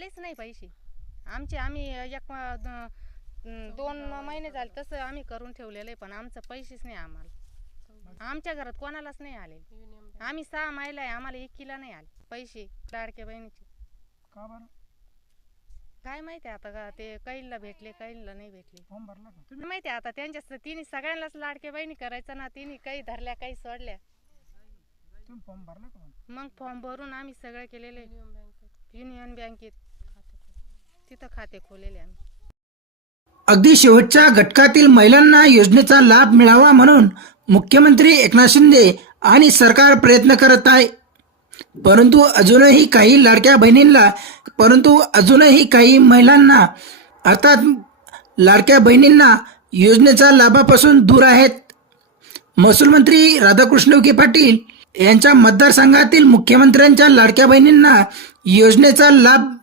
आलेच नाही पैसे आमचे. आम्ही एक 2 महिने झाले तसं आम्ही करून ठेवलेलं आहे, पण आमचं पैसेच नाही आम्हाला. आमच्या घरात कोणालाच नाही आले. आम्ही 6 महिला आहे, आम्हाला 1 किलो नाही आले पैसे लाडक्या बहिणीचे. का बरं? काय माहिती आता का ते काहींना भेटले काहींना नाही भेटले. फॉर्म भरला का तुम्ही? माहिती आता त्यांच्या तिने सगळ्यांनाच लाडक्या बहिणी करायचं ना, तिने काही धरल्या काही सोडल्या. तुम्ही फॉर्म भरला का पण? मग फॉर्म भरून आम्ही सगळं केलेले. युनियन बँकेत तिथं खाते खोलेले आम्ही. अगदी शेवटच्या घटकातील महिलांना योजनेचा लाभ मिळावा म्हणून मुख्यमंत्री एकनाथ शिंदे आणि सरकार प्रयत्न करत आहे. परंतु अजूनही काही महिलांना अर्थात लाडक्या बहिणींना योजनेच्या लाभापासून दूर आहेत. महसूल मंत्री राधाकृष्ण विखे पाटील यांच्या मतदारसंघातील मुख्यमंत्र्यांच्या लाडक्या बहिणींना योजनेचा लाभ